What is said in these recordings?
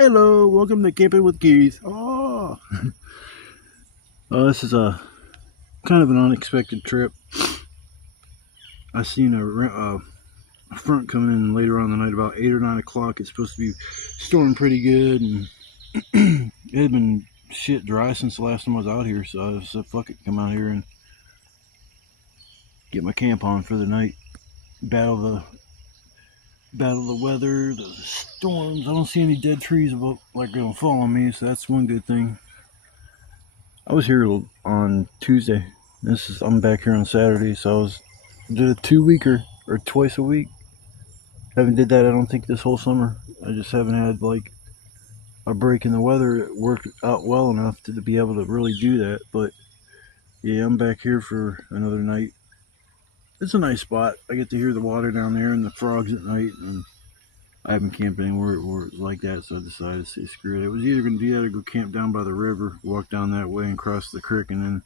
Hello, welcome to Camping with Keith. This is a kind of an unexpected trip. I seen a front coming in later on in the night, about 8 or 9 o'clock. It's supposed to be storming pretty good, and it had been shit dry since the last time I was out here, so I said, fuck it, come out here and get my camp on for the night. Battle the weather, the storms. I don't see any dead trees like gonna fall on me, so that's one good thing. I was here on Tuesday. I'm back here on Saturday, so did a 2-weeker or twice a week. Haven't did that I don't think this whole summer. I just haven't had like a break in the weather. It worked out well enough to be able to really do that. But yeah, I'm back here for another night. It's a nice spot. I get to hear the water down there and the frogs at night, and I haven't camped anywhere where it's like that, so I decided to say screw it. It was either going to do that or go camp down by the river, walk down that way and cross the creek, and then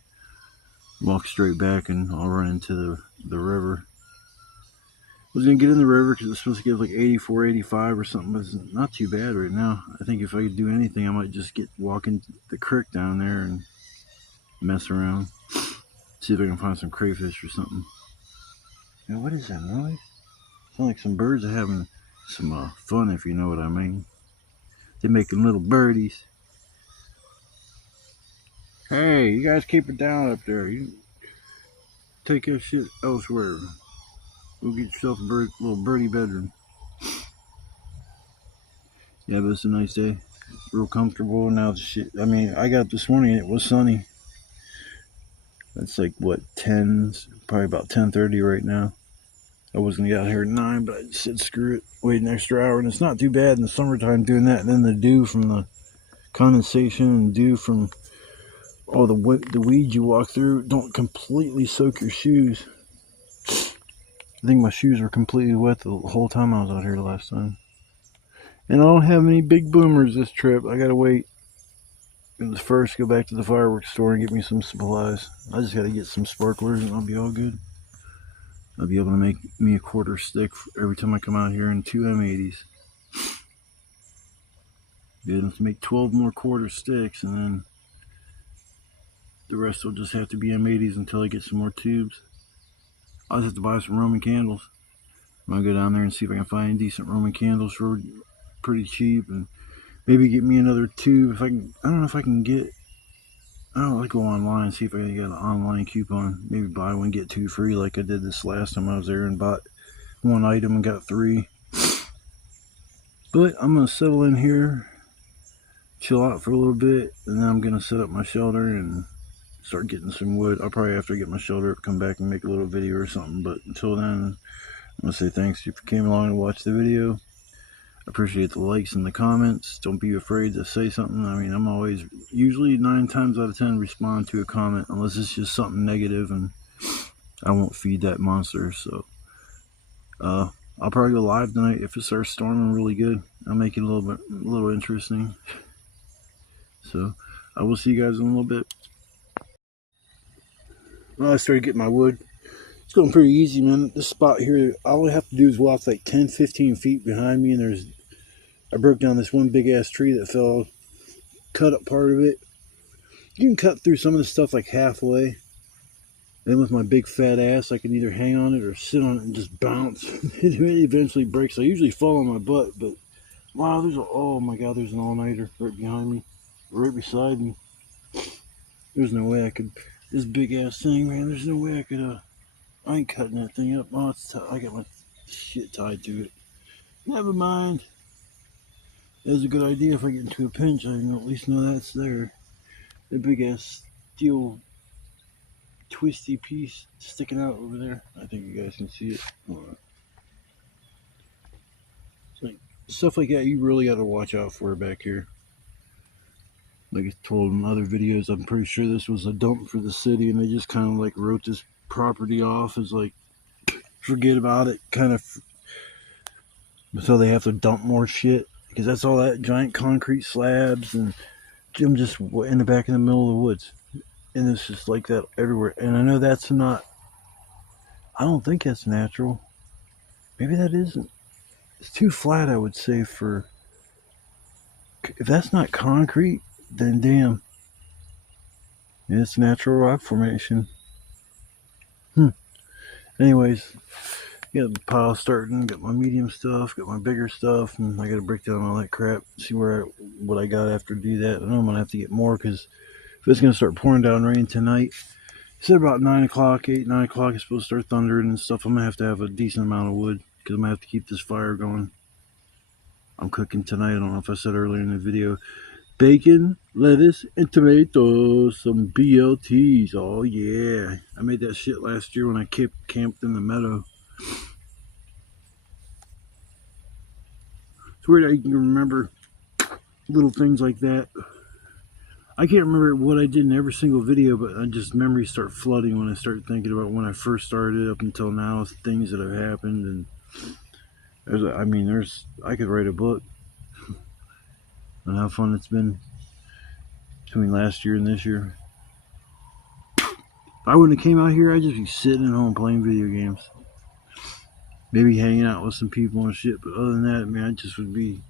walk straight back, and I'll run into the river. I was going to get in the river because it's supposed to get like 84, 85 or something, but it's not too bad right now. I think if I could do anything, I might just walking the creek down there and mess around. See if I can find some crayfish or something. Now, what is that noise? Sounds like some birds are having some fun, if you know what I mean. They're making little birdies. Hey, you guys keep it down up there. You take your shit elsewhere. Go get yourself a little birdie bedroom. Yeah, but it's a nice day. Real comfortable. Now the shit. I mean, I got up this morning and it was sunny. That's like what, 10, probably about 10:30 right now. I was gonna get out here at 9, but I just said screw it. Wait an extra hour, and it's not too bad in the summertime doing that. And then the dew from the condensation and dew from all the weeds you walk through don't completely soak your shoes. I think my shoes were completely wet the whole time I was out here last time. And I don't have any big boomers this trip. I gotta wait. First, go back to the fireworks store and get me some supplies. I just gotta get some sparklers and I'll be all good. I'll be able to make me a quarter stick every time I come out here and 2 M80s. Be able to make 12 more quarter sticks, and then the rest will just have to be M80s until I get some more tubes. I'll just have to buy some Roman candles. I'm gonna go down there and see if I can find decent Roman candles for pretty cheap, and maybe get me another tube if I can. I don't know if I can get. I don't like go online and see if I can get an online coupon. Maybe buy one get 2 free like I did this last time I was there and bought one item and got 3. But I'm gonna settle in here, chill out for a little bit, and then I'm gonna set up my shelter and start getting some wood. I'll probably, after I get my shelter up, come back and make a little video or something. But until then, I'm gonna say thanks if you came along to watch the video. I appreciate the likes and the comments. Don't be afraid to say something. I mean, I'm always, usually 9 times out of 10, respond to a comment, unless it's just something negative, and I won't feed that monster. So, I'll probably go live tonight if it starts storming really good. I'll make it a little interesting. So, I will see you guys in a little bit. Well, I started getting my wood. It's going pretty easy, man. This spot here, all I have to do is walk like 10, 15 feet behind me, and I broke down this one big ass tree that fell, cut up part of it. You can cut through some of the stuff like halfway. Then with my big fat ass, I can either hang on it or sit on it and just bounce. It eventually breaks. I usually fall on my butt, but wow, oh my god, there's an all-nighter right behind me, right beside me. There's no way I could, this big ass thing, man, there's no way I could, I ain't cutting that thing up. Oh, I got my shit tied to it. Never mind. That's a good idea. If I get into a pinch, I can at least know that's there. The big ass steel twisty piece sticking out over there. I think you guys can see it. It's like stuff like that you really got to watch out for back here. Like I told in other videos, I'm pretty sure this was a dump for the city, and they just kind of like wrote this property off as like forget about it, kind of, so they have to dump more shit because that's all that giant concrete slabs, and I'm just in the back in the middle of the woods, and it's just like that everywhere. And I know that's not, I don't think that's natural. Maybe that isn't. It's too flat, I would say, for If that's not concrete, then damn, it's natural rock formation. Anyways, got the pile starting, got my medium stuff, got my bigger stuff, and I got to break down all that crap, see what I got after to do that. I know I'm gonna have to get more because if it's gonna start pouring down rain tonight, he said about 9 o'clock, 8, 9 o'clock, it's supposed to start thundering and stuff. I'm gonna have a decent amount of wood because I'm gonna have to keep this fire going. I'm cooking tonight. I don't know if I said earlier in the video. Bacon, lettuce, and tomatoes. Some BLTs. Oh, yeah. I made that shit last year when I camped in the meadow. It's weird how you can remember little things like that. I can't remember what I did in every single video, but memories start flooding when I start thinking about when I first started up until now, things that have happened. And I could write a book on how fun it's been between last year and this year. If I wouldn't have came out here, I'd just be sitting at home playing video games. Maybe hanging out with some people and shit, but other than that, man, I just would be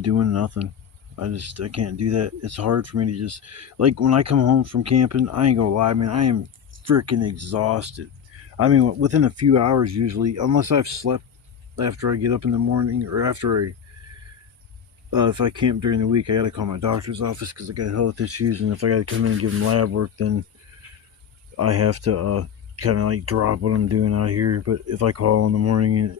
doing nothing. I can't do that. It's hard for me to just, like, when I come home from camping, I ain't gonna lie, man, I am freaking exhausted. I mean, within a few hours usually, unless I've slept after I get up in the morning, or if I camp during the week, I gotta call my doctor's office because I got health issues, and if I gotta come in and give them lab work, then I have to kind of like drop what I'm doing out here. But if I call in the morning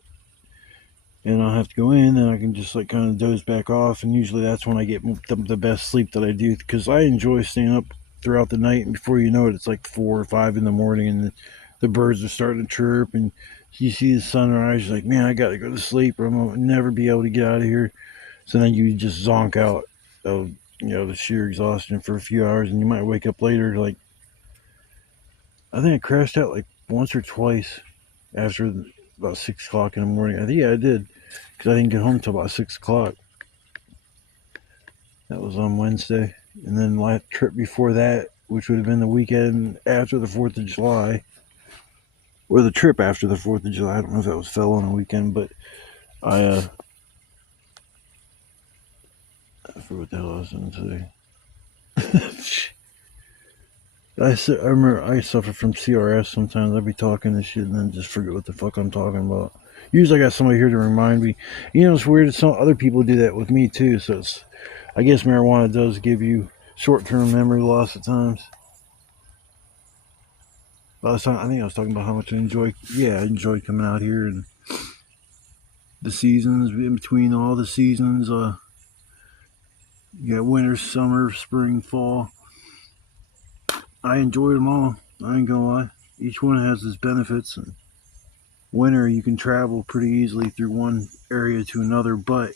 and I have to go in, then I can just like kind of doze back off, and usually that's when I get the best sleep that I do, because I enjoy staying up throughout the night, and before you know it, it's like 4 or 5 in the morning, and the birds are starting to chirp, and you see the sunrise. You're like, man, I gotta go to sleep, or I'm gonna never be able to get out of here. So then you just zonk out of the sheer exhaustion for a few hours, and you might wake up later. Like, I think I crashed out like once or twice after about 6 o'clock in the morning. I think I did, because I didn't get home till about 6 o'clock. That was on Wednesday. And then the trip before that, which would have been the weekend after the 4th of July, or the trip after the 4th of July. I don't know if that fell on a weekend, but I forget what the hell I was going to say. I remember I suffer from CRS sometimes. I'd be talking this shit and then just forget what the fuck I'm talking about. Usually I got somebody here to remind me. It's weird. Some other people do that with me too. So I guess marijuana does give you short-term memory loss at times. I think I was talking about how much I enjoy. Yeah, I enjoy coming out here, and the seasons, in between all the seasons. You got winter, summer, spring, fall. I enjoy them all. I ain't gonna lie. Each one has its benefits. And winter, you can travel pretty easily through one area to another, but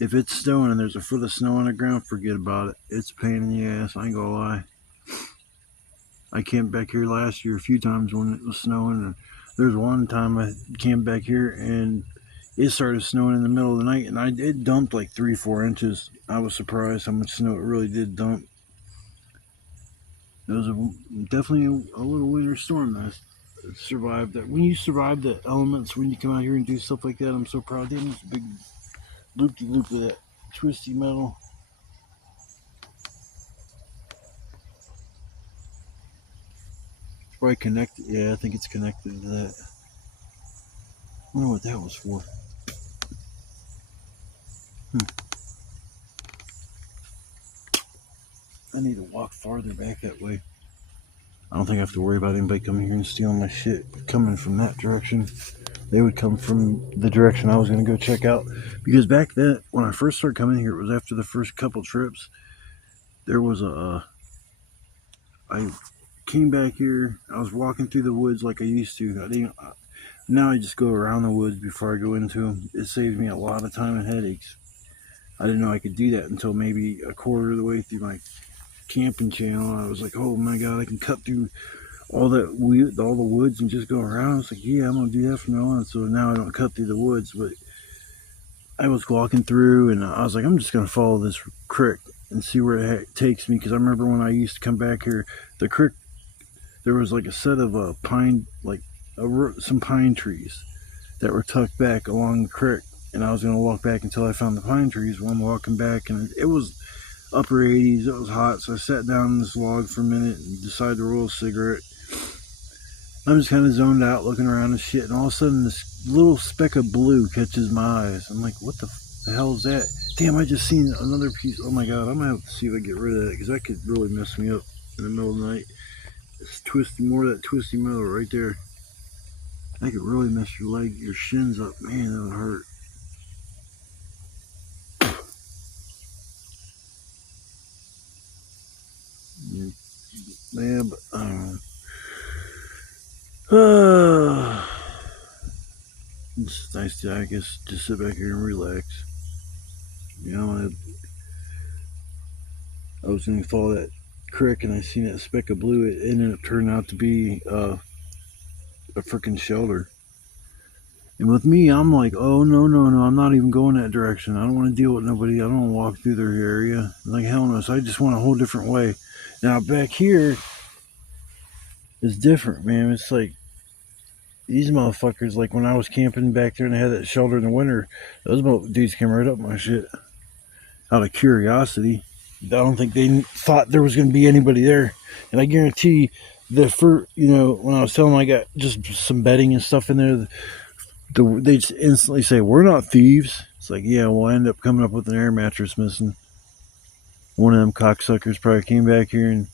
if it's snowing and there's a foot of snow on the ground, forget about it. It's a pain in the ass. I ain't gonna lie. I camped back here last year a few times when it was snowing, and there's one time I camped back here and it started snowing in the middle of the night, and it dumped like 3-4 inches. I was surprised how much snow it really did dump. It was definitely a little winter storm that survived that. When you survive the elements, when you come out here and do stuff like that, I'm so proud of them. It's a big loop-de-loop of that twisty metal. Probably connected. Yeah, I think it's connected to that. I wonder what that was for. I need to walk farther back that way. I don't think I have to worry about anybody coming here and stealing my shit coming from that direction. They would come from the direction I was going to go check out. Because back then, when I first started coming here, it was after the first couple trips. There was I came back here. I was walking through the woods like I used to. Now I just go around the woods before I go into them. It saves me a lot of time and headaches. I didn't know I could do that until maybe a quarter of the way through my camping channel. I was like, oh my god, I can cut through all the woods and just go around. I was like, yeah, I'm gonna do that from now on. So now I don't cut through the woods, but I was walking through and I was like, I'm just gonna follow this creek and see where it takes me. Because I remember when I used to come back here, the creek, there was like a set of some pine trees that were tucked back along the creek, and I was going to walk back until I found the pine trees. Well, I'm walking back, and it was upper 80s. It was hot, so I sat down on this log for a minute and decided to roll a cigarette. I'm just kind of zoned out, looking around and shit, and all of a sudden this little speck of blue catches my eyes. I'm like, what the hell is that? Damn, I just seen another piece. Oh my god, I'm gonna have to see if I can get rid of that, because that could really mess me up in the middle of the night. It's twisty, more of that twisty metal right there. That could really mess your leg, your shins up. Man, that would hurt. Yeah, but I don't know. It's nice to, I guess, just sit back here and relax. You know, I was going to follow that creek, and I seen that speck of blue. It ended up turning out to be a freaking shelter. And with me, I'm like, oh, no, I'm not even going that direction. I don't want to deal with nobody. I don't want to walk through their area. Like, hell no. So I just went a whole different way. Now, back here is different, man. It's like, these motherfuckers, like when I was camping back there and I had that shelter in the winter, those dudes came right up my shit out of curiosity. I don't think they thought there was going to be anybody there. And I guarantee when I was telling them I got just some bedding and stuff in there, they just instantly say, we're not thieves. It's like, yeah, we'll end up coming up with an air mattress missing. One of them cocksuckers probably came back here and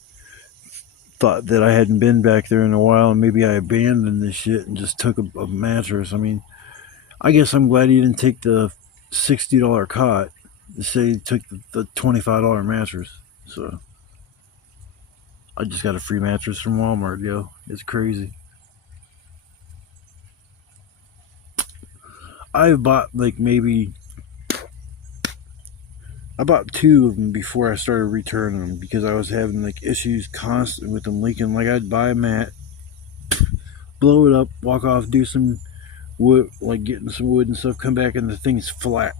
thought that I hadn't been back there in a while, and maybe I abandoned this shit and just took a mattress. I mean, I guess I'm glad he didn't take the $60 cot. They say he took the $25 mattress. So I just got a free mattress from Walmart, yo. It's crazy. I've bought I bought 2 of them before I started returning them, because I was having like issues constant with them leaking. Like, I'd buy a mat, blow it up, walk off, do some wood, like getting some wood and stuff, come back and the thing's flat.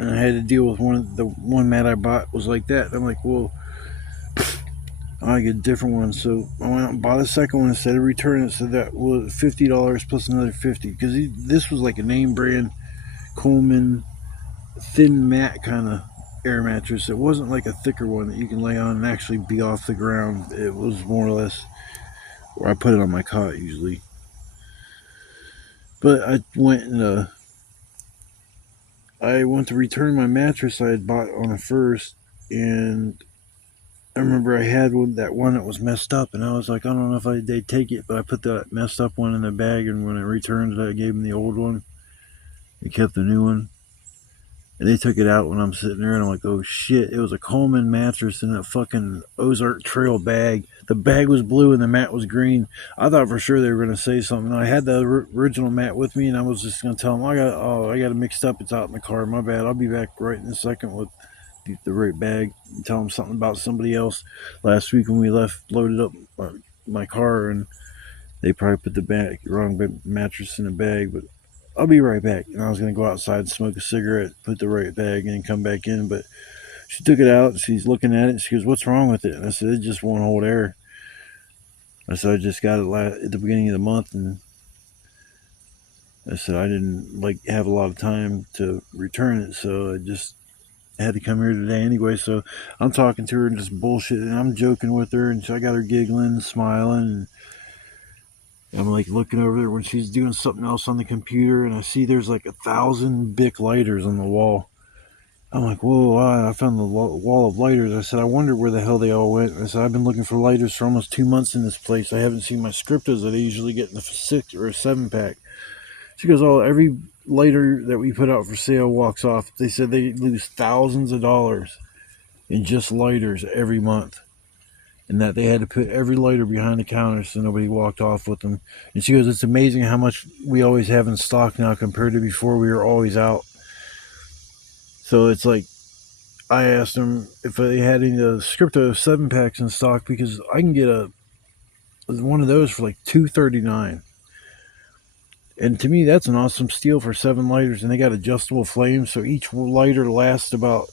And I had to deal with one mat I bought was like that. And I'm like, well, I get a different one. So I went out and bought a second one instead of returning it. So that was $50 plus another $50, because this was like a name brand Coleman thin mat kind of air mattress. It wasn't like a thicker one that you can lay on and actually be off the ground. It was more or less where I put it on my cot usually. But I went to return my mattress I had bought on a first, and I remember I had that one that was messed up, and I was like, I don't know if they'd take it, but I put that messed up one in the bag, and when I returned it, I gave them the old one. They kept the new one. And they took it out when I'm sitting there, and I'm like, oh shit, it was a Coleman mattress in a fucking Ozark Trail bag. The bag was blue and the mat was green. I thought for sure they were going to say something. I had the original mat with me, and I was just going to tell them, I got it mixed up. It's out in the car. My bad. I'll be back right in a second with the right bag, and tell them something about somebody else last week when we loaded up my car, and they probably put the wrong mattress in the bag, but I'll be right back. And I was going to go outside and smoke a cigarette, put the right bag in, and come back in. But she took it out. She's looking at it. She goes, what's wrong with it? And I said, it just won't hold air. I said, I just got it at the beginning of the month. And I said, I didn't have a lot of time to return it. So I just had to come here today anyway. So I'm talking to her and just bullshitting. I'm joking with her. And so I got her giggling, smiling, and I'm like looking over there when she's doing something else on the computer, and I see there's like 1,000 Bic lighters on the wall. I'm like, whoa, I found the wall of lighters. I said, I wonder where the hell they all went. I said, I've been looking for lighters for almost 2 months in this place. I haven't seen my Scriptas that I usually get in a 6 or a 7-pack. She goes, oh, every lighter that we put out for sale walks off. They said they lose thousands of dollars in just lighters every month, and that they had to put every lighter behind the counter so nobody walked off with them. And she goes, it's amazing how much we always have in stock now compared to before. We were always out. So it's like, I asked them if they had any of the Scripta 7-packs in stock, because I can get one of those for like $2.39. And to me, that's an awesome steal for 7 lighters. And they got adjustable flames, so each lighter lasts about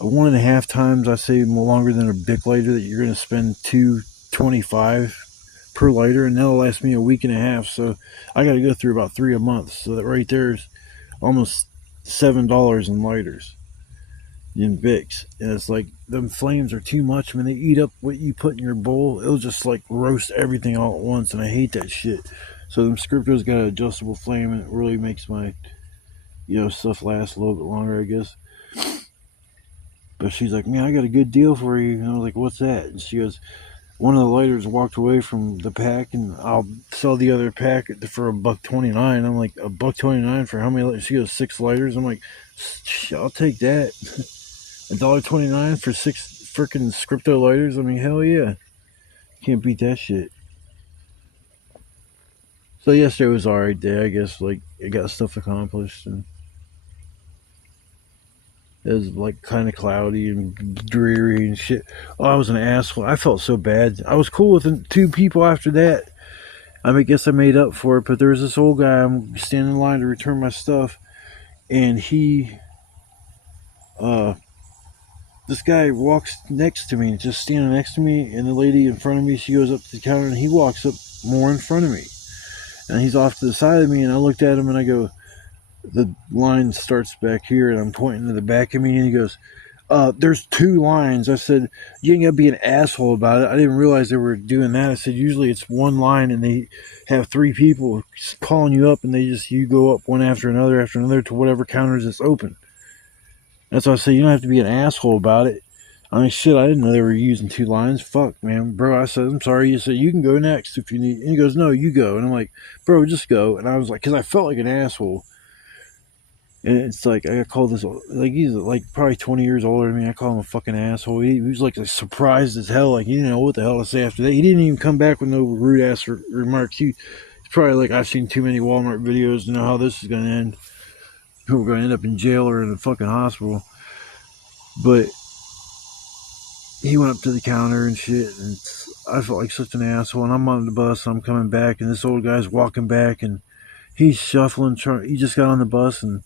1.5 times, I say, more longer than a Bic lighter that you're going to spend $2.25 per lighter, and that'll last me a week and a half. So I got to go through about 3 a month. So that right there is almost $7 in lighters in Vicks, and it's like them flames are too much. When they eat up what you put in your bowl, it'll just like roast everything all at once, and I hate that shit. So them Scripto's got an adjustable flame, and it really makes my stuff last a little bit longer, I guess. But she's like, man, I got a good deal for you. And I was like, what's that? And she goes, one of the lighters walked away from the pack, and I'll sell the other pack for $1.29. I'm like, $1.29 for how many lighters? She goes, 6 lighters. I'm like, I'll take that. $1.29 for 6 freaking Scripto lighters. I mean, hell yeah, can't beat that shit. So yesterday was alright day, I guess. Like, I got stuff accomplished, and it was like kind of cloudy and dreary and shit. Oh, I was an asshole. I felt so bad. I was cool with 2 people after that. I guess I made up for it, but there was this old guy. I'm standing in line to return my stuff, and this guy walks next to me, just standing next to me, and the lady in front of me, she goes up to the counter, and he walks up more in front of me, and he's off to the side of me, and I looked at him, and I go, the line starts back here, and I'm pointing to the back of me, and he goes, there's 2 lines. I said, you ain't gotta be an asshole about it. I didn't realize they were doing that. I said, usually it's 1 line, and they have 3 people calling you up, and you go up one after another to whatever counters it's open. That's why I say you don't have to be an asshole about it. I mean, shit, I didn't know they were using 2 lines. Fuck, man. Bro, I said, I'm sorry. You said, you can go next if you need. And he goes, no, you go. And I'm like, bro, just go. And I was like, because I felt like an asshole. And it's like, I call this, like, he's like probably 20 years older than me. I call him a fucking asshole. He was like surprised as hell. Like, he didn't know what the hell to say after that. He didn't even come back with no rude ass remarks. He's probably like, I've seen too many Walmart videos to know how this is going to end. People are going to end up in jail or in a fucking hospital. But he went up to the counter and shit, and I felt like such an asshole. And I'm on the bus, and I'm coming back, and this old guy's walking back, and he's shuffling. He just got on the bus, and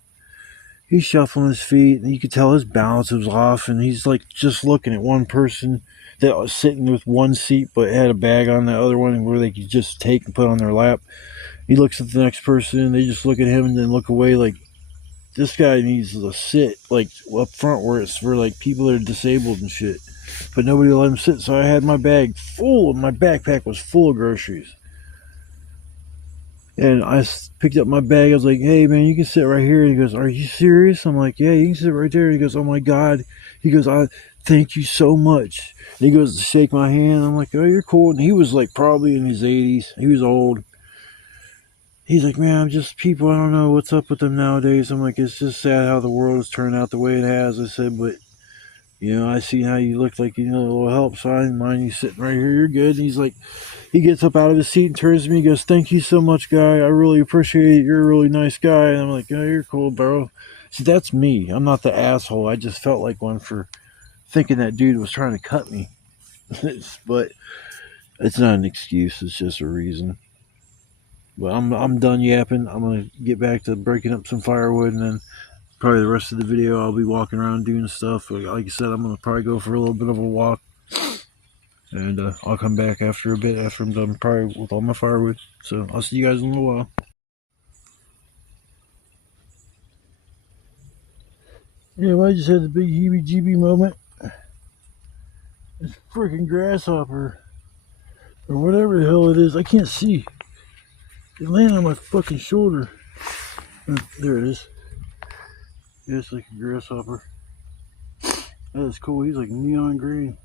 he's shuffling his feet, and you could tell his balance was off, and he's like just looking at one person that was sitting with one seat but had a bag on the other one where they could just take and put on their lap. He looks at the next person, and they just look at him and then look away. Like, this guy needs to sit like up front where it's for like people that are disabled and shit. But nobody let him sit, so I had my bag full. My backpack was full of groceries. And I picked up my bag. I was like, hey, man, you can sit right here. And he goes, are you serious? I'm like, yeah, you can sit right there. And he goes, oh, my God. He goes, I thank you so much. And he goes to shake my hand. I'm like, oh, you're cool. And he was like probably in his 80s. He was old. He's like, man, I'm just people. I don't know what's up with them nowadays. I'm like, it's just sad how the world has turned out the way it has. I said, but I see how you look like you need a little help, so I didn't mind you sitting right here. You're good. And he's like, he gets up out of his seat and turns to me and goes, thank you so much, guy. I really appreciate it. You're a really nice guy. And I'm like, oh, you're cool, bro. See, that's me. I'm not the asshole. I just felt like one for thinking that dude was trying to cut me. But it's not an excuse. It's just a reason. But I'm done yapping. I'm going to get back to breaking up some firewood, and then probably the rest of the video I'll be walking around doing stuff. Like I said, I'm going to probably go for a little bit of a walk, and I'll come back after a bit after I'm done probably with all my firewood. So I'll see you guys in a little while. Yeah, I just had the big heebie-jeebie moment. This freaking grasshopper, or whatever the hell it is, I can't see. It landed on my fucking shoulder. There it is. Yeah, it's like a grasshopper. That is cool. He's like neon green.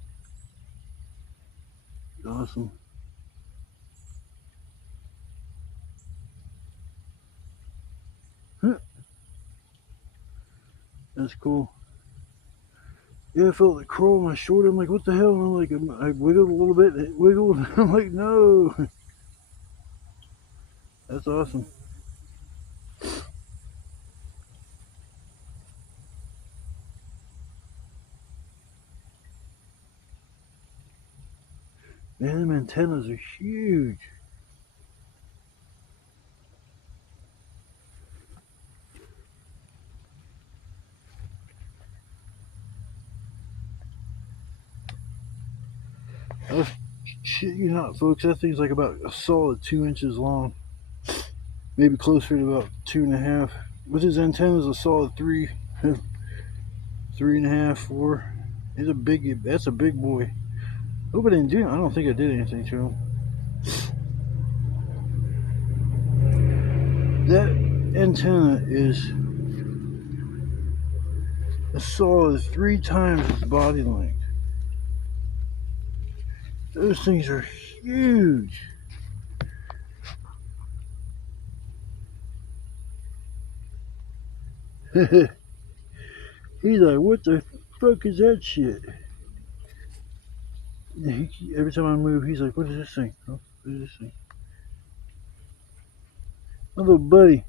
Awesome. That's cool. Yeah, I felt the crawl on my shoulder. I'm like, what the hell? And I'm like, I wiggled a little bit. It wiggled. I'm like, no. That's awesome. Man, them antennas are huge. Oh, shit you not, folks. That thing's like about a solid 2 inches long. Maybe closer to about 2.5. with his antennas a solid 3, 3.5, 4. He's a big. That's a big boy. Hope I didn't do. I don't think I did anything to him. That antenna is a solid 3 times his body length. Those things are huge. He's like, what the fuck is that shit? Every time I move, he's like, what is this thing? Oh, what is this thing? My little buddy.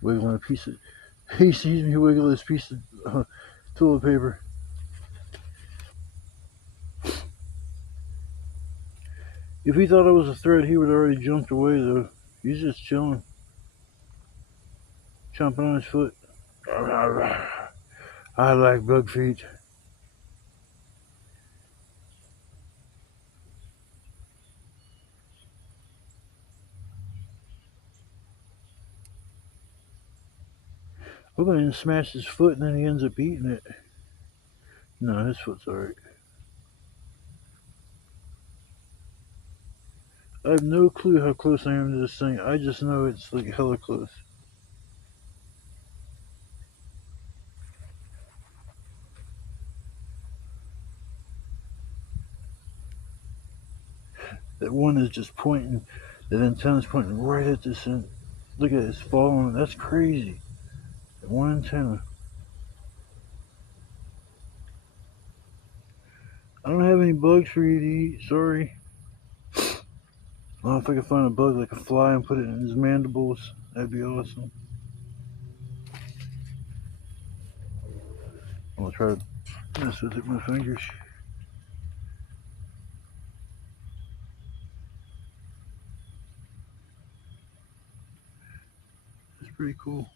Wiggling a piece of. He sees me wiggle this piece of toilet paper. If he thought I was a threat, he would have already jumped away, though. He's just chilling. Chomping on his foot. I like bug feet. Hope I didn't smash his foot and then he ends up eating it. No, his foot's alright. I have no clue how close I am to this thing. I just know it's like hella close. That one is just pointing. That antenna's pointing right at this end. Look at it, it's falling. That's crazy. That one antenna. I don't have any bugs for you to eat. Sorry. Well, if I could find a bug like a fly and put it in his mandibles, that'd be awesome. I'm gonna try to mess with it with my fingers. It's pretty cool.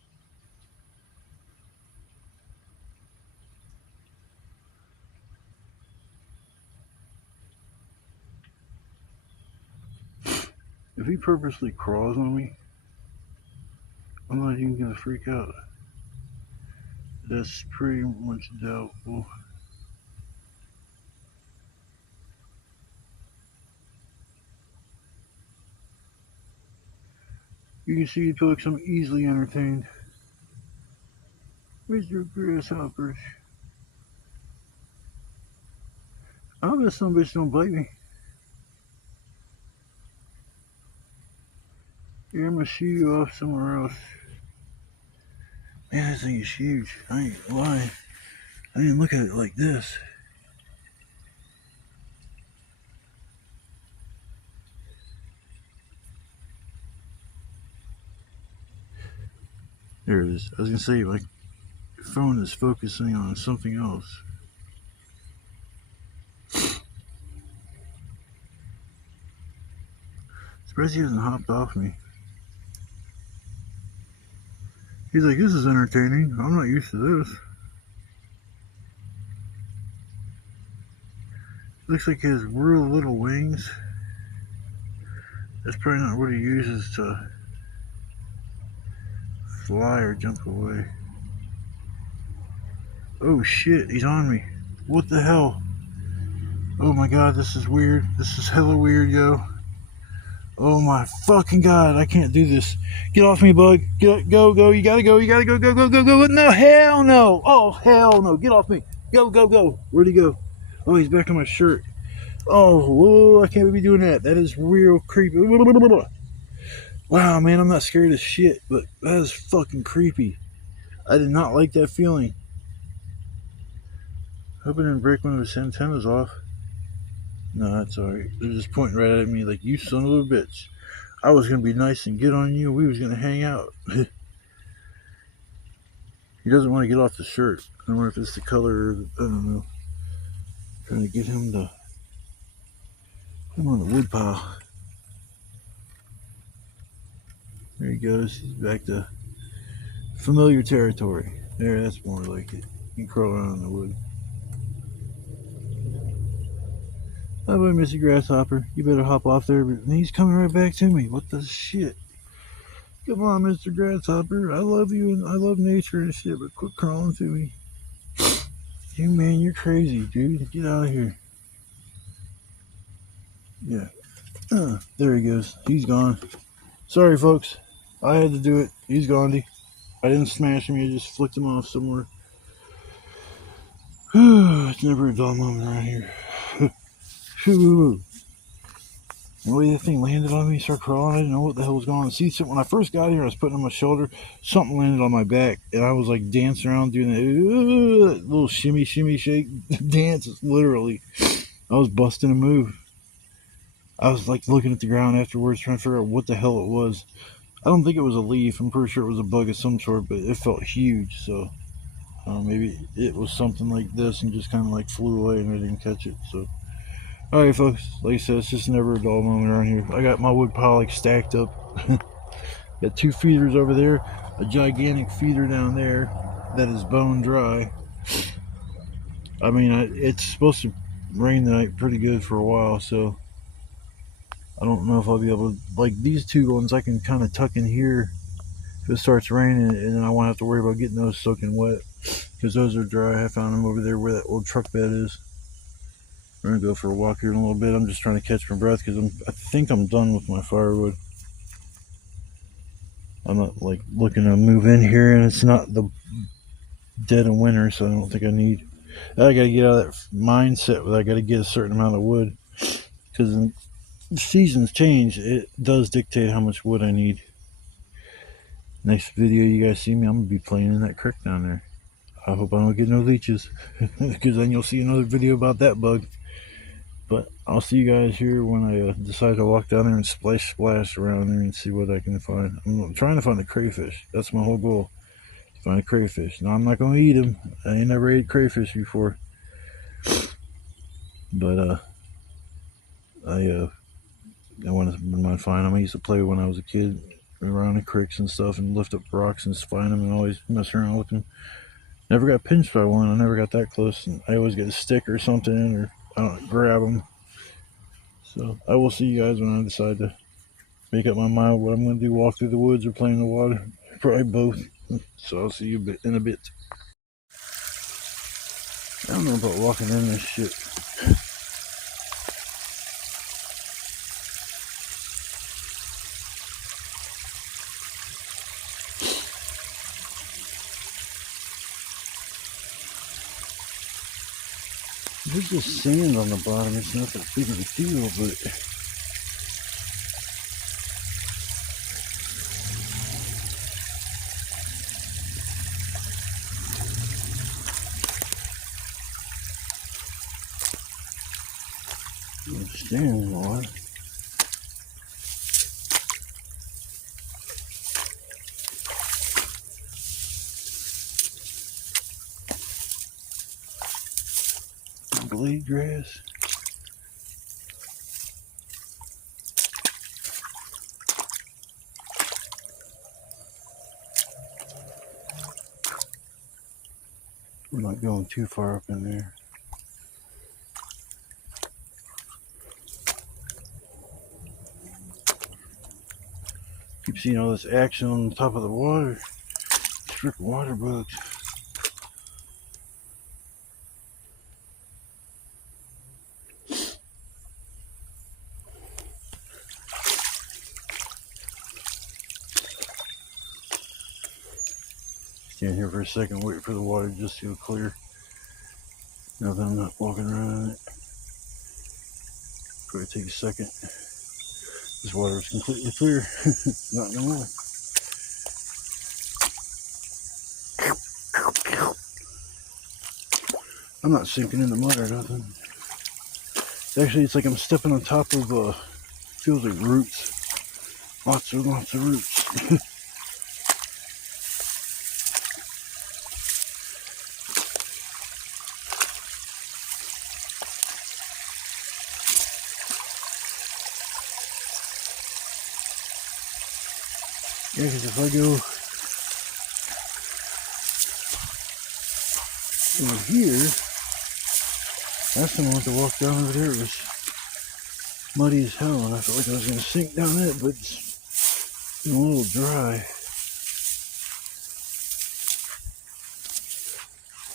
If he purposely crawls on me, I'm not even gonna freak out. That's pretty much doubtful. You can see Felix, I'm easily entertained. Mr. Grasshoppers. I bet some bitch don't bite me. Here, I'm gonna shoo you off somewhere else. Man, this thing is huge. I ain't lying. I didn't look at it like this. There it is. I was gonna say, like, your phone is focusing on something else. Surprised he hasn't hopped off me. He's like, this is entertaining. I'm not used to this. Looks like he has real little wings. That's probably not what he uses to fly or jump away. Oh shit, he's on me. What the hell? Oh my god, this is weird. This is hella weird, yo. Oh my fucking god, I can't do this. Get off me, bug. Go. You gotta go. Go. No, hell no. Oh, hell no. Get off me. Go. Where'd he go? Oh, he's back on my shirt. Oh, whoa, I can't be doing that. That is real creepy. Wow, man, I'm not scared of shit, but that is fucking creepy. I did not like that feeling. Hope I didn't break one of his antennas off. No, that's alright. They're just pointing right at me like, you son of a bitch. I was gonna be nice and get on you. We was gonna hang out. He doesn't want to get off the shirt. I don't know if it's the color or I don't know. Trying to get him to put him on the wood pile. There he goes. He's back to familiar territory. There, that's more like it. He can crawl around in the wood. How about Mr. Grasshopper? You better hop off there. And he's coming right back to me. What the shit? Come on, Mr. Grasshopper. I love you and I love nature and shit, but quit crawling to me. You man, you're crazy, dude. Get out of here. Yeah. There he goes. He's gone. Sorry, folks. I had to do it. He's gone. I didn't smash him. I just flicked him off somewhere. It's never a dull moment around here. The way the thing landed on me, started crawling. I didn't know what the hell was going on. See, so when I first got here, I was putting on my shoulder. Something landed on my back, and I was like dancing around doing that little shimmy, shake dance. Literally, I was busting a move. I was like looking at the ground afterwards, trying to figure out what the hell it was. I don't think it was a leaf. I'm pretty sure it was a bug of some sort, but it felt huge. So maybe it was something like this and just kind of like flew away, and I didn't catch it. So. Alright folks, like I said, it's just never a dull moment around here. I got my wood pile like stacked up. Got 2 feeders over there, a gigantic feeder down there that is bone dry. I mean, it's supposed to rain tonight pretty good for a while, so I don't know if I'll be able to, like these 2 ones I can kind of tuck in here if it starts raining, and then I won't have to worry about getting those soaking wet because those are dry. I found them over there where that old truck bed is. We're gonna go for a walk here in a little bit. I'm just trying to catch my breath because I think I'm done with my firewood. I'm not like looking to move in here, and it's not the dead of winter, so I don't think I need. I gotta get out of that mindset where I gotta get a certain amount of wood because the seasons change. It does dictate how much wood I need. Next video you guys see me, I'm gonna be playing in that creek down there. I hope I don't get no leeches because then you'll see another video about that bug. But I'll see you guys here when I decide to walk down there and splash around there and see what I can find. I'm trying to find a crayfish. That's my whole goal. To find a crayfish. Now I'm not going to eat them. I ain't never ate crayfish before. But I want to find them. I used to play when I was a kid around the creeks and stuff and lift up rocks and find them and always mess around with them. Never got pinched by one. I never got that close. And I always get a stick or something or grab them. So I will see you guys when I decide to make up my mind what I'm going to do, walk through the woods or play in the water. Probably both. So I'll see you in a bit. I don't know about walking in this shit. There's just sand on the bottom. It's not that big of a deal, but I'm standing in the water. Blade grass. We're not going too far up in there. Keep seeing all this action on the top of the water. Freaking water bugs. Stand here for a second, wait for the water just to go clear. Now that I'm not walking around in it. Probably take a second. This water is completely clear. Not no more. I'm not sinking in the mud or nothing. Actually, it's like I'm stepping on top of feels like roots. Lots of roots. Yeah, because if I go over here, that's gonna want to walk down over there. muddy as hell, and I felt like I was going to sink down it, but it's been a little dry.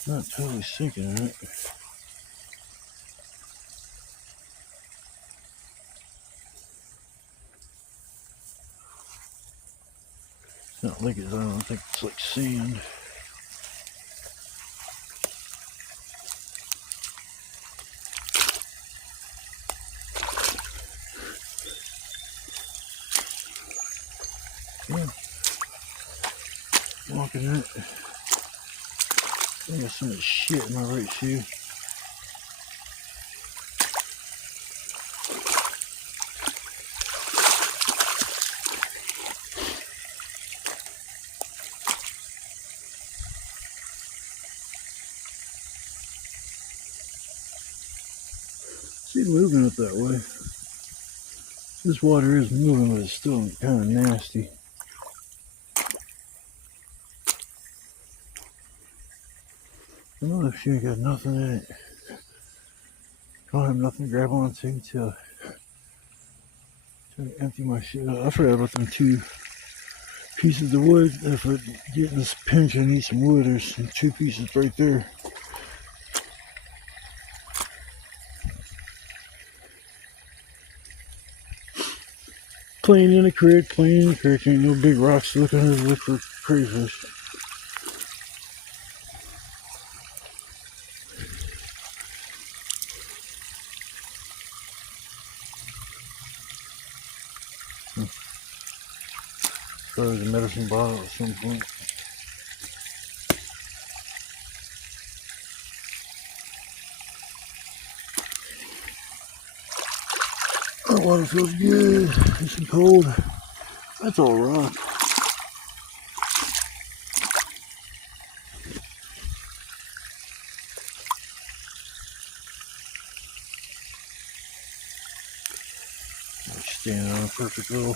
Not totally sinking in it. It's not like it's, I don't think it's like sand. Yeah. Walking it. I got so much shit in my right shoe. See, moving it that way. This water is moving, but it's still kind of nasty. I know if she ain't got nothing in it. I don't have nothing to grab onto to empty my shit out. I forgot about them 2 pieces of wood. If I get in this pinch, I need some wood. There's some 2 pieces right there. Playing in the creek, ain't no big rocks looking to look for crayfish. Probably a medicine bottle at some point. That water feels good. Nice and cold. That's all rock. Standing on a perfect little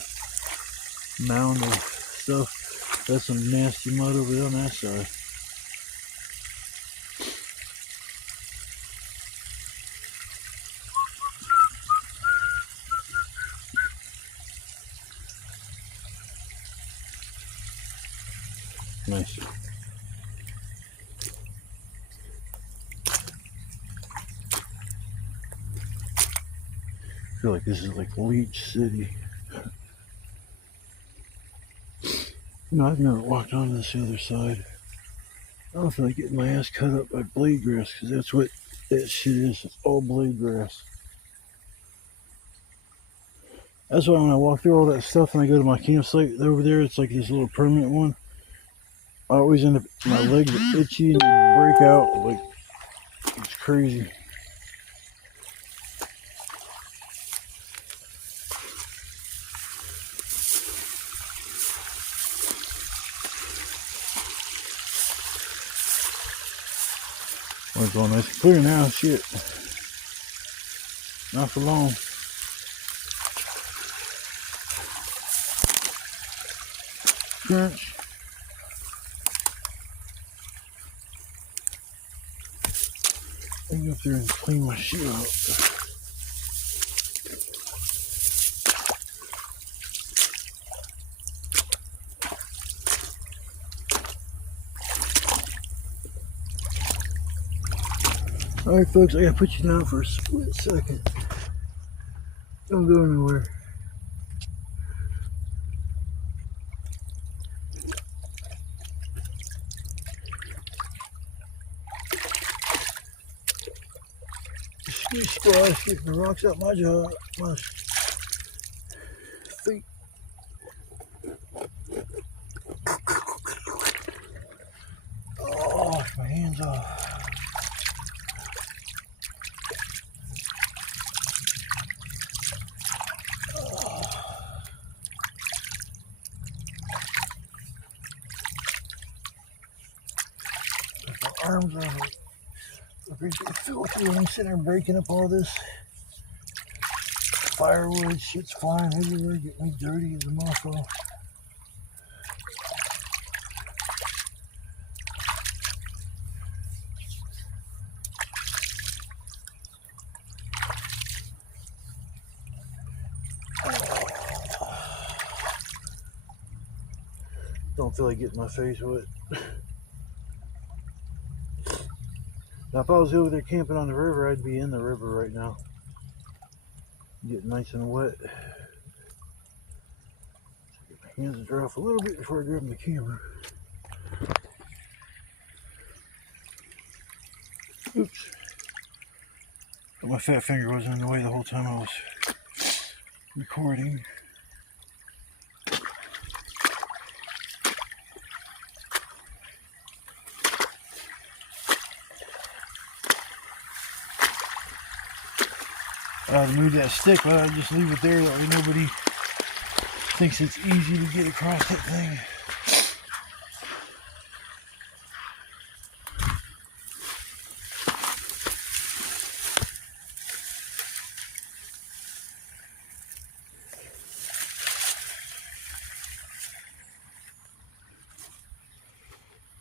mound of stuff. That's some nasty mud over there on that side. Nice. I feel like this is like Leech City. You know, I've never walked on this other side. I don't feel like getting my ass cut up by blade grass, because that's what that shit is. It's all blade grass. That's why when I walk through all that stuff and I go to my campsite over there, it's like this little permanent one. I always end up, my legs are itchy and they break out. Like, it's crazy. Oh, it's all nice and clear now, shit. Not for long. Crunch. I can go up there and clean my shoe out. Alright folks, I gotta put you down for a split second. Don't go anywhere. Excuse squash, getting the rocks out my jaw, my feet. Oh, my hands off. My arms are filthy when I'm sitting there breaking up all this firewood. Shit's flying everywhere, getting me dirty as a motherfucker. Don't feel like getting my face wet. Now, if I was over there camping on the river, I'd be in the river right now. Getting nice and wet. Get my hands to dry off a little bit before I grab the camera. Oops. But my fat finger wasn't in the way the whole time I was recording. I'd move that stick, but I'd just leave it there. That way nobody thinks it's easy to get across that thing.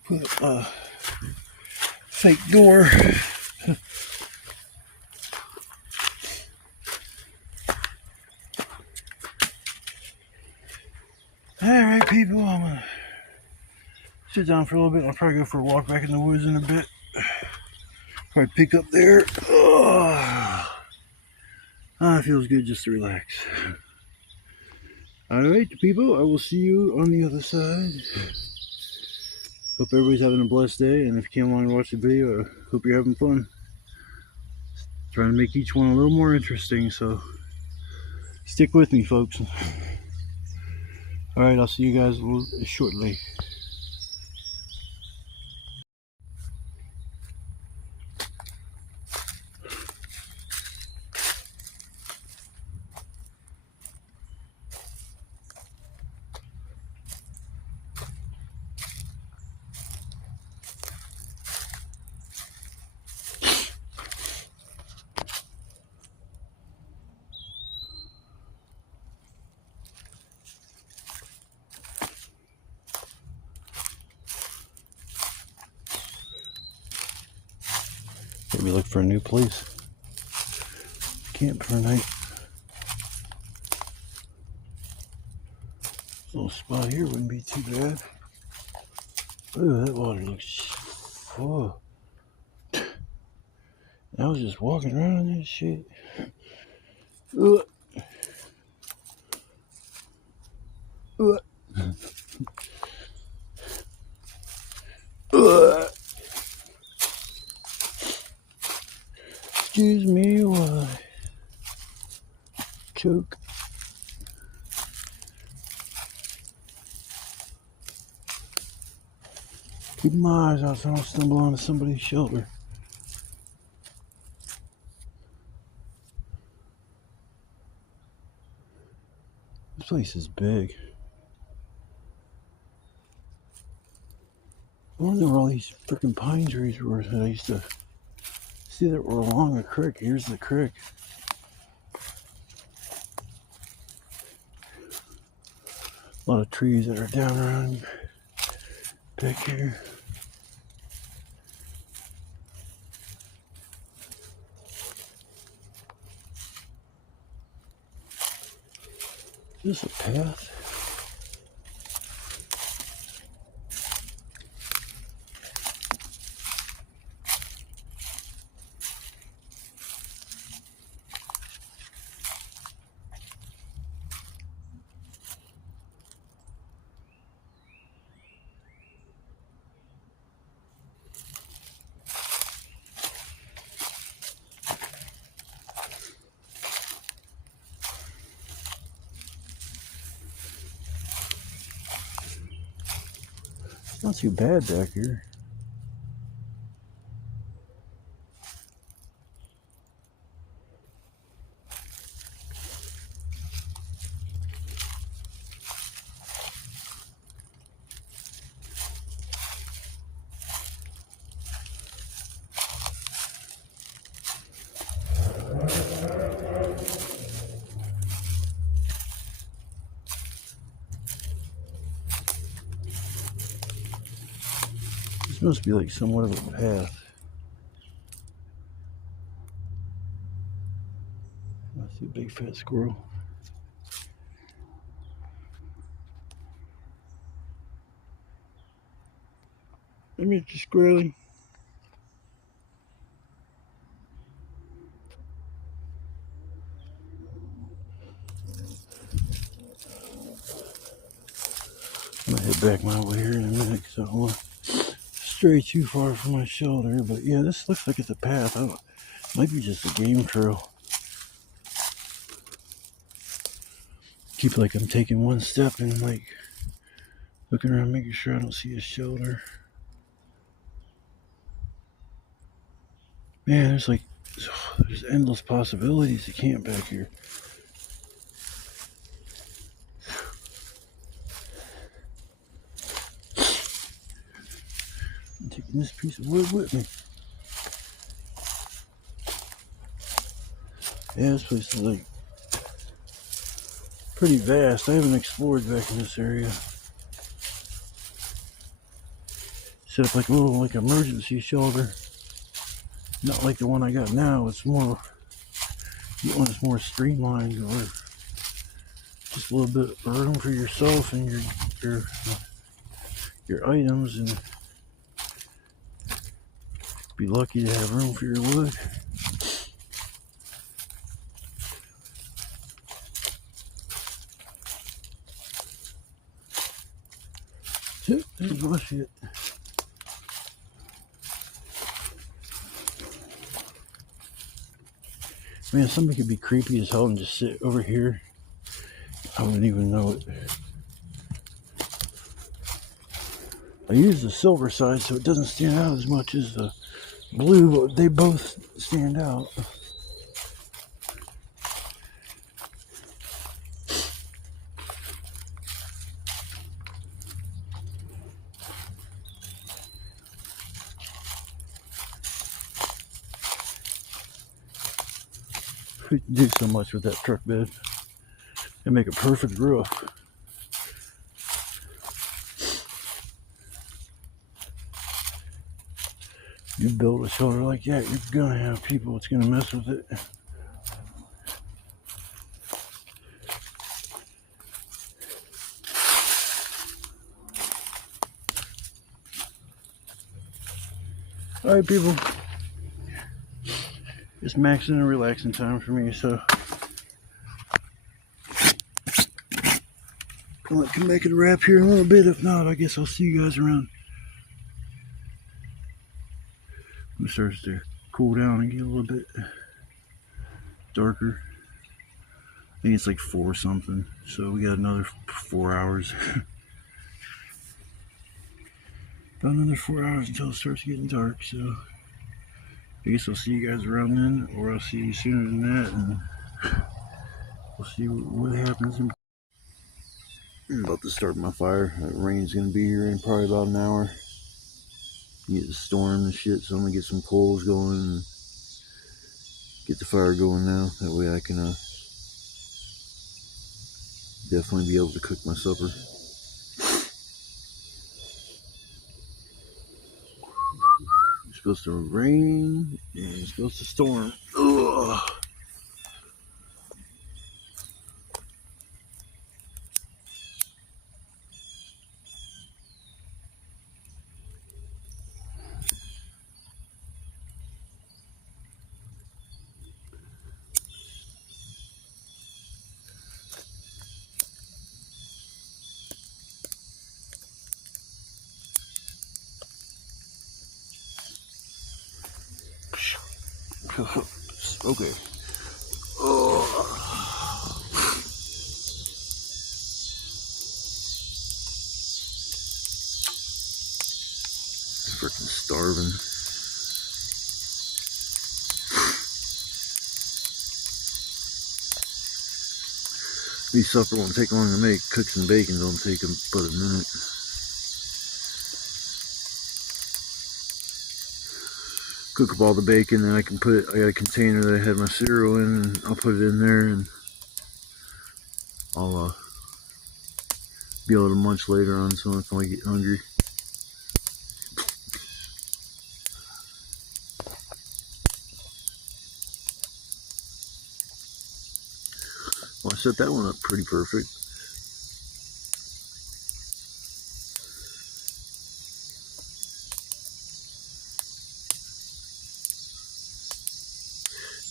Put a fake door. Alright, people, I'm gonna sit down for a little bit. I'll probably go for a walk back in the woods in a bit. Probably pick up there. It feels good just to relax. Alright, people, I will see you on the other side. Hope everybody's having a blessed day, and if you came along and watched the video, I hope you're having fun. Trying to make each one a little more interesting, so stick with me, folks. Alright, I'll see you guys shortly. Maybe look for a new place. Camp for a night. This little spot here wouldn't be too bad. Oh, that water looks. Oh. I was just walking around in this shit. Ugh. Ugh. Ugh. Excuse me while I choke. Keep my eyes out so I don't stumble onto somebody's shoulder. This place is big. I wonder where all these freaking pine trees were that I used to see that were along the creek. Here's the creek. A lot of trees that are down around back here. Is this a path? Not too bad back here. This must be like somewhat of a path. I see a big fat squirrel. Mr. Squirrely. I'm gonna head back my way here in a minute because I don't want to stray too far from my shoulder. But yeah, this looks like it's a path. I don't, might be just a game trail. Keep like I'm taking one step and like looking around, making sure I don't see a shoulder. Man, there's endless possibilities to camp back here. I'm taking this piece of wood with me. Yeah, this place is like pretty vast. I haven't explored back in this area. Set up like a little emergency shelter. Not like the one I got now. It's more, you want it's more streamlined, or just a little bit of room for yourself and your items, and be lucky to have room for your wood. There's my shit. Man, somebody could be creepy as hell and just sit over here. I wouldn't even know it. I use the silver side so it doesn't stand out as much as the blue, but they both stand out. We can do so much with that truck bed and make a perfect roof. You build a shelter like that, you're gonna have people that's gonna mess with it. Alright, people. It's maxing and relaxing time for me, so I might come back and wrap here in a little bit. If not, I guess I'll see you guys around. It starts to cool down and get a little bit darker. I think it's like 4 something, so we got another 4 hours. About another 4 hours until it starts getting dark, so I guess I'll see you guys around then, or I'll see you sooner than that, and we'll see what happens. I'm about to start my fire. That rain's gonna be here in probably about an hour. Get the storm and shit, so I'm gonna get some coals going and get the fire going now. That way I can definitely be able to cook my supper. It's supposed to rain and it's supposed to storm. Ugh. Okay. Freaking starving. These supper won't take long to make. Cooks and bacon don't take but a minute. Cook up all the bacon, then I can put it, I got a container that I had my cereal in, and I'll put it in there, and I'll be able to munch later on, so if I get hungry. Well, I set that one up pretty perfect.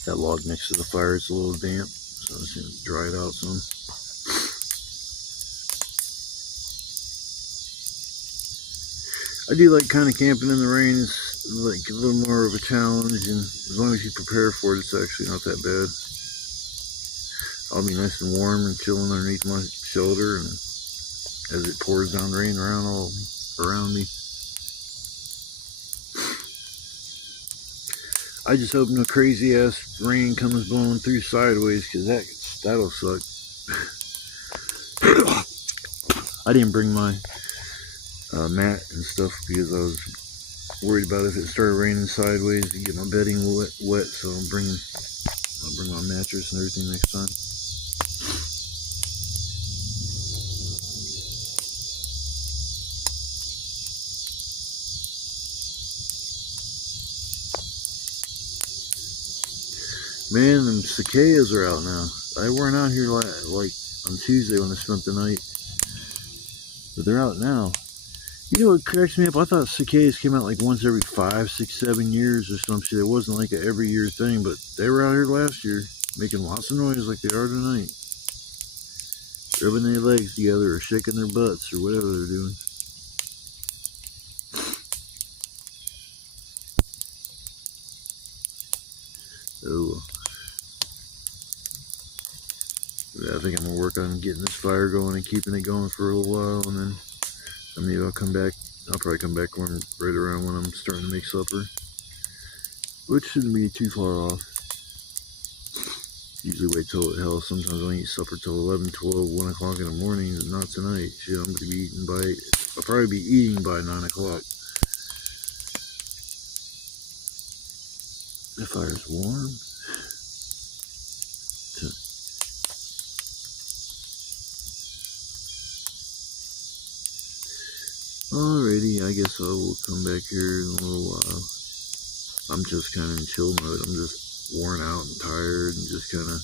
That log next to the fire is a little damp, so I'm just going to dry it out some. I do like kind of camping in the rain. It's like a little more of a challenge, and as long as you prepare for it, it's actually not that bad. I'll be nice and warm and chilling underneath my shelter, and as it pours down rain all around me. I just hope no crazy ass rain comes blowing through sideways, because that'll suck. I didn't bring my mat and stuff because I was worried about if it started raining sideways to get my bedding wet, so I'll bring my mattress and everything next time. Man, them cicadas are out now. They weren't out here like on Tuesday when I spent the night, but they're out now. You know what cracks me up? I thought cicadas came out like once every 5, 6, 7 years or some shit. It wasn't like an every year thing, but they were out here last year making lots of noise like they are tonight. Rubbing their legs together or shaking their butts or whatever they're doing. Oh, yeah, I think I'm going to work on getting this fire going and keeping it going for a little while, and then maybe I'll probably come back right around when I'm starting to make supper, which shouldn't be too far off. Usually wait till sometimes I don't eat supper till 11, 12, 1 o'clock in the morning. Not tonight. Shit, I'm going to be I'll probably be eating by 9 o'clock. The fire's warm. Alrighty, I guess I will come back here in a little while. I'm just kind of in chill mode. I'm just worn out and tired and just kind of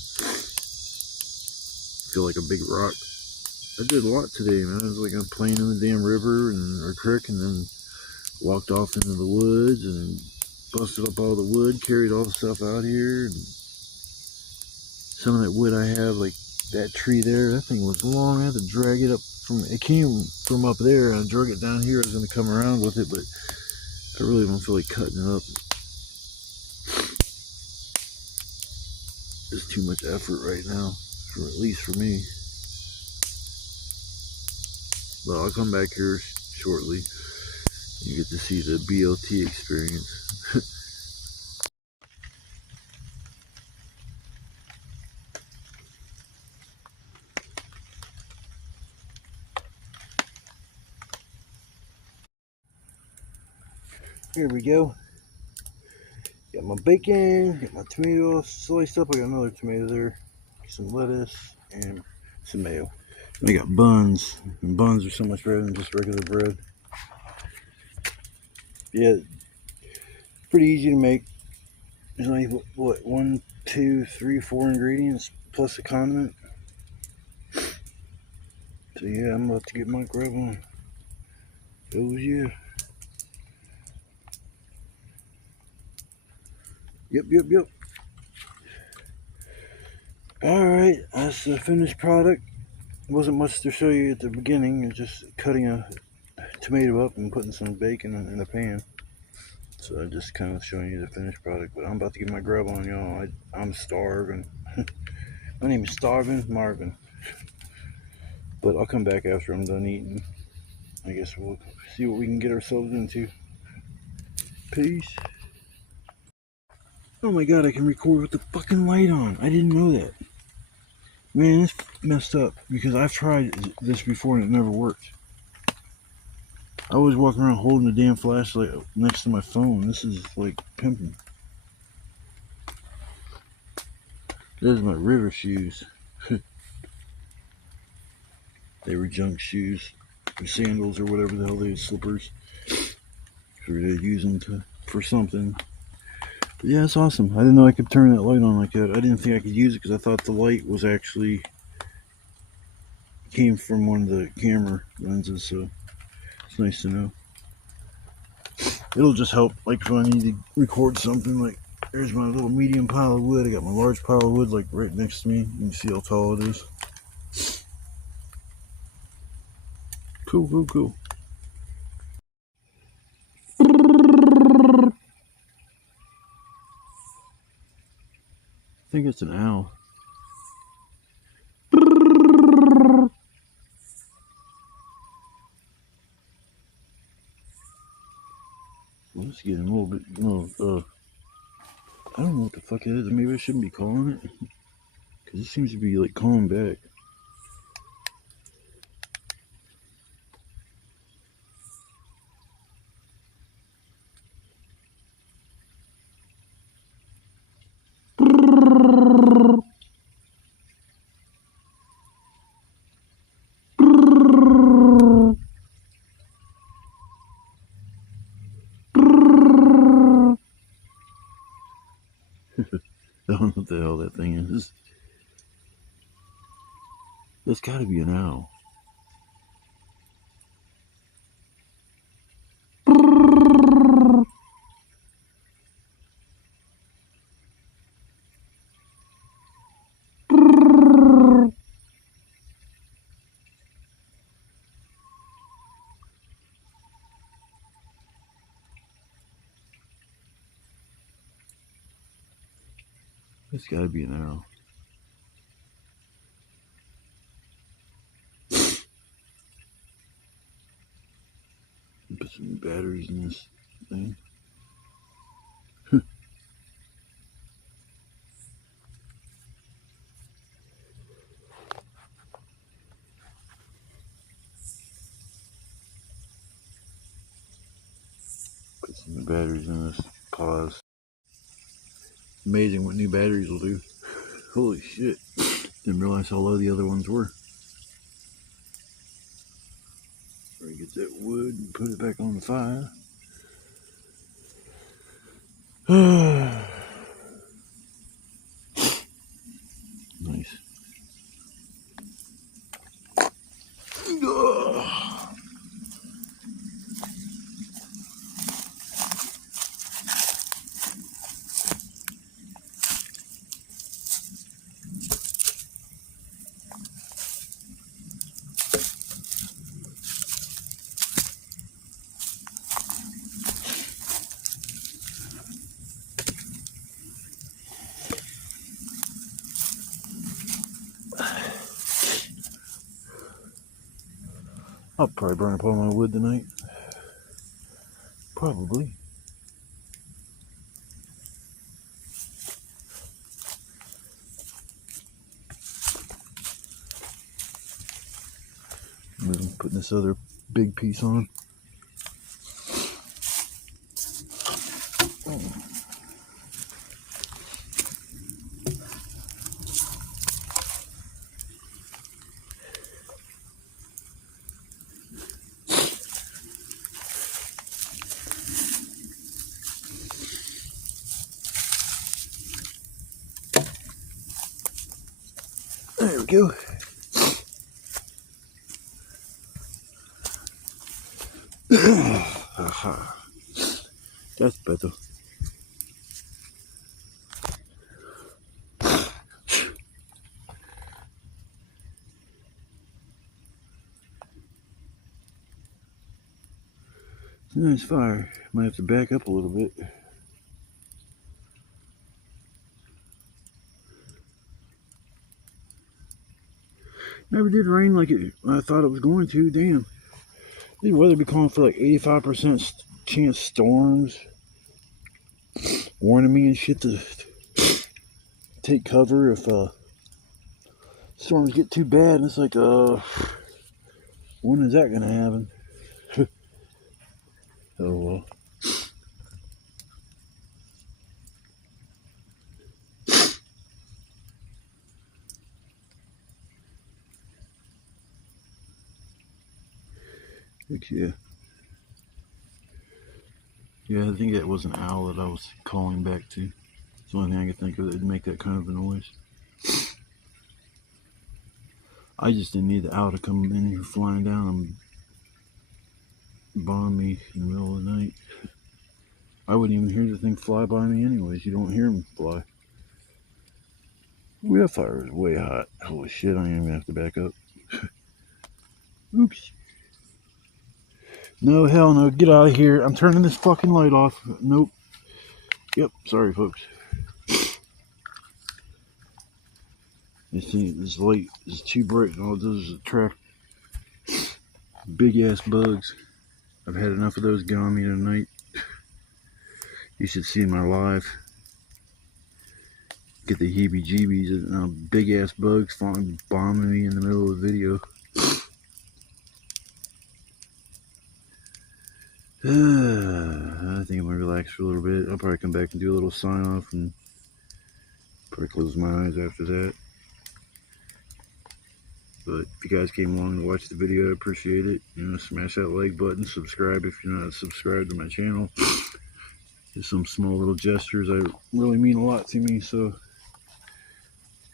feel like a big rock. I did a lot today, man. I was like I'm playing in the damn river or creek, and then walked off into the woods and busted up all the wood, carried all the stuff out here. And some of that wood I have, like that tree there, that thing was long. I had to drag it up it came from up there, and I drug it down here. I was going to come around with it, but I really don't feel like cutting it up. It's too much effort right now, at least for me. But I'll come back here shortly. You get to see the BLT experience. Here we go. Got my bacon, got my tomato sliced up. I got another tomato there, some lettuce, and some mayo. I got buns, and buns are so much better than just regular bread. Yeah, pretty easy to make. There's only, what, 1, 2, 3, 4 ingredients plus a condiment. So yeah, I'm about to get my grub on. Oh yeah. Yep. Alright, that's the finished product. Wasn't much to show you at the beginning. It's just cutting a tomato up and putting some bacon in the pan. So I'm just kind of showing you the finished product. But I'm about to get my grub on, y'all. I'm starving. My name is Starving Marvin. But I'll come back after I'm done eating. I guess we'll see what we can get ourselves into. Peace. Oh my god, I can record with the fucking light on. I didn't know that. Man, it's messed up because I've tried this before and it never worked. I was walking around holding the damn flashlight next to my phone. This is like pimping. Those are my river shoes. They were junk shoes, or sandals, or whatever the hell they were, slippers. So they use them for something. But yeah, it's awesome. I didn't know I could turn that light on like that. I didn't think I could use it because I thought the light was actually came from one of the camera lenses. So it's nice to know. It'll just help, like if I need to record something, like There's my little medium pile of wood. I got my large pile of wood like right next to me. You can see how tall it is. Cool, cool, cool. I think it's an owl. Well, it's getting a little bit, I don't know what the fuck it is. Maybe I shouldn't be calling it. Because it seems to be like calling back. I don't know what the hell that thing is. That's gotta be an owl. That's gotta be an owl. Put some batteries in this thing. Put some batteries in this. Pause. Amazing what new batteries will do. Holy shit. Didn't realize how low the other ones were. Get that wood and put it back on the fire. Nice. I'll probably burn up all my wood tonight. Probably. Putting this other big piece on. There we go. That's better. Nice fire. Might have to back up a little bit. Never did rain like I thought it was going to. Damn. The weather be calling for like 85% chance storms. Warning me and shit to take cover if storms get too bad. And it's like, when is that gonna happen? Oh well. Heck yeah. Yeah, I think that was an owl that I was calling back to. It's the only thing I could think of that would make that kind of a noise. I just didn't need the owl to come in here flying down and bomb me in the middle of the night. I wouldn't even hear the thing fly by me anyways. You don't hear them fly. Ooh, that fire is way hot. Holy shit, I am gonna have to back up. Oops. No, hell no, get out of here. I'm turning this fucking light off. Nope. Yep, sorry folks. This light is too bright and all it does is attract big ass bugs. I've had enough of those get on me tonight. You should see my live. Get the heebie jeebies and big ass bugs bombing me in the middle of the video. I think I'm gonna relax for a little bit. I'll probably come back and do a little sign off and probably close my eyes after that. But if you guys came along to watch the video, I appreciate it. You know, smash that like button, subscribe if you're not subscribed to my channel. Just some small little gestures that really mean a lot to me. So,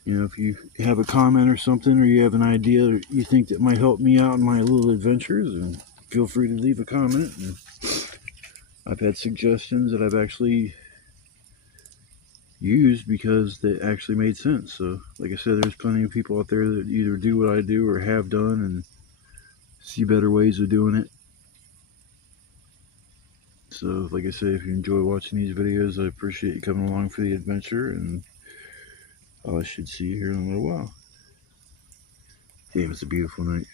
you know, if you have a comment or something, or you have an idea that you think that might help me out in my little adventures, and feel free to leave a comment. And I've had suggestions that I've actually used because they actually made sense. So like I said, there's plenty of people out there that either do what I do or have done and see better ways of doing it. So like I said, if you enjoy watching these videos, I appreciate you coming along for the adventure, and I should see you here in a little while. Damn, it's a beautiful night.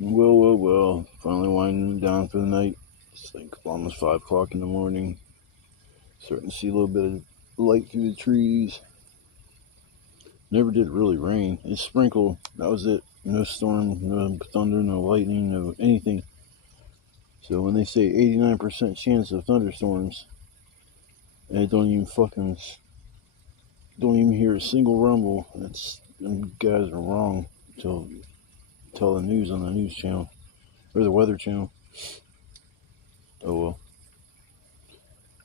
Well, finally winding down for the night. It's like almost 5 o'clock in the morning. Starting to see a little bit of light through the trees. Never did really rain. It sprinkled. That was it. No storm, no thunder, no lightning, no anything. So when they say 89% chance of thunderstorms, and it don't even hear a single rumble, them guys are wrong. Tell the news on the news channel or the weather channel. Oh well.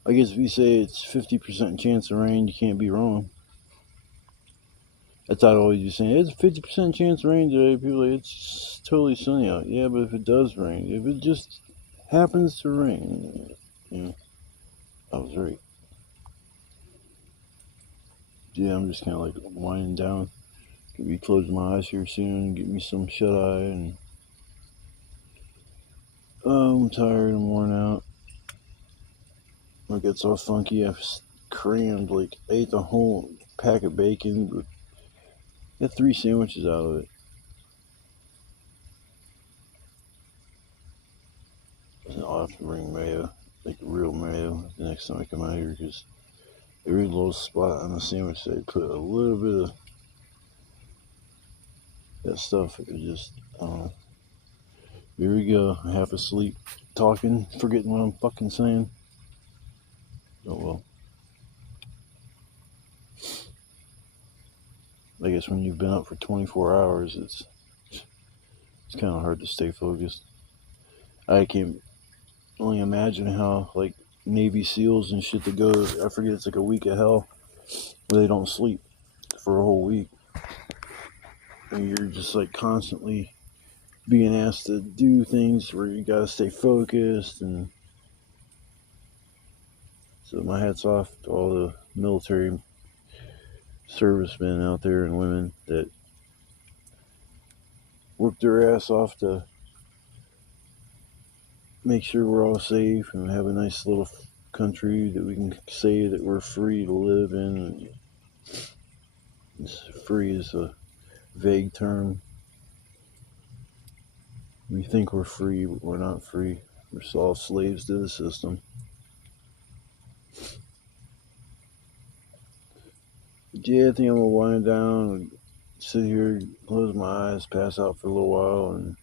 I guess if you say it's 50% chance of rain, you can't be wrong. That's I'd always be saying. It's a 50% chance of rain today. People are like, it's totally sunny out. Yeah, but if it does rain, if it just happens to rain, you know, I was right. Yeah, I'm just kind of like winding down. Could be closing my eyes here soon, get me some shut eye, and I'm tired and worn out. My gut's all funky. I've crammed, like, I ate the whole pack of bacon, but got 3 sandwiches out of it. And I'll have to bring mayo, like real mayo, the next time I come out here, because there is a little spot on the sandwich that I put a little bit of that stuff. It just, here we go, half asleep, talking, forgetting what I'm fucking saying. Oh well. I guess when you've been up for 24 hours, it's kind of hard to stay focused. I can't only imagine how, like, Navy SEALs and shit that go, I forget, it's like a week of hell where they don't sleep for a whole week. And you're just like constantly being asked to do things where you gotta stay focused. And so my hat's off to all the military servicemen out there and women that work their ass off to make sure we're all safe and have a nice little country that we can say that we're free to live in. Free is a vague term. We think we're free, but we're not free. We're all slaves to the system. But yeah, I think I'm gonna wind down and sit here, close my eyes, pass out for a little while, and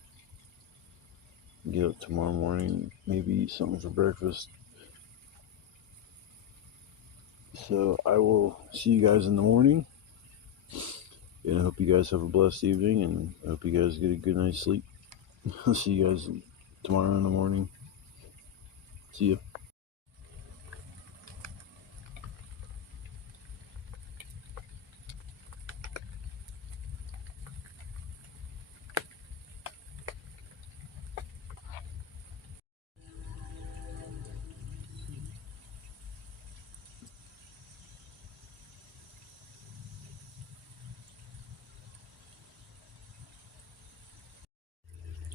get up tomorrow morning, maybe eat something for breakfast. So I will see you guys in the morning, and I hope you guys have a blessed evening, and I hope you guys get a good night's sleep. I'll see you guys tomorrow in the morning. See ya.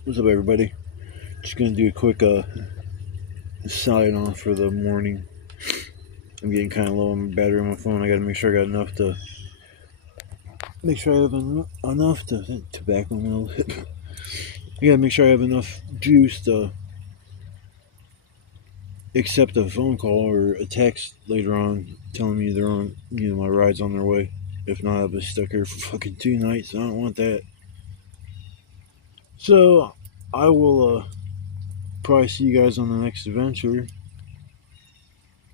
What's up, everybody? Just gonna do a quick sign off for the morning. I'm getting kind of low on battery on my phone. I gotta make sure I got enough to make sure I have enough to tobacco mill. I gotta make sure I have enough juice to accept a phone call or a text later on telling me they're on, my ride's on their way. If not, I'll be stuck here for fucking 2 nights. I don't want that. So I will probably see you guys on the next adventure.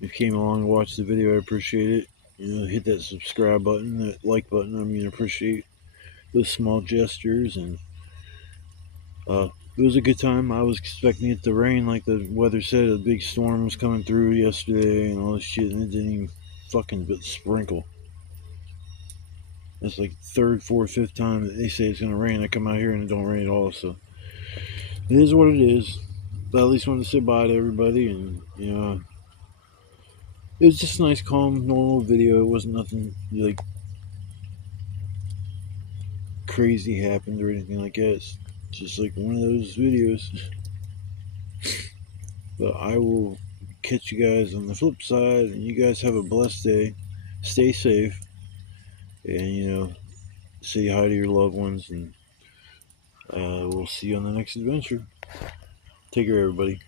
If you came along and watched the video, I appreciate it. Hit that subscribe button, that like button. I'm gonna appreciate those small gestures. And it was a good time. I was expecting it to rain, like the weather said. A big storm was coming through yesterday and all this shit, and it didn't even fucking but sprinkle. It's like third, fourth, fifth time that they say it's gonna rain. I come out here and it don't rain at all. So it is what it is. But at least wanted to say bye to everybody, and it was just a nice, calm, normal video. It wasn't nothing like crazy happened or anything like that. It's just like one of those videos. But I will catch you guys on the flip side, and you guys have a blessed day. Stay safe, and say hi to your loved ones, and we'll see you on the next adventure. Take care, everybody.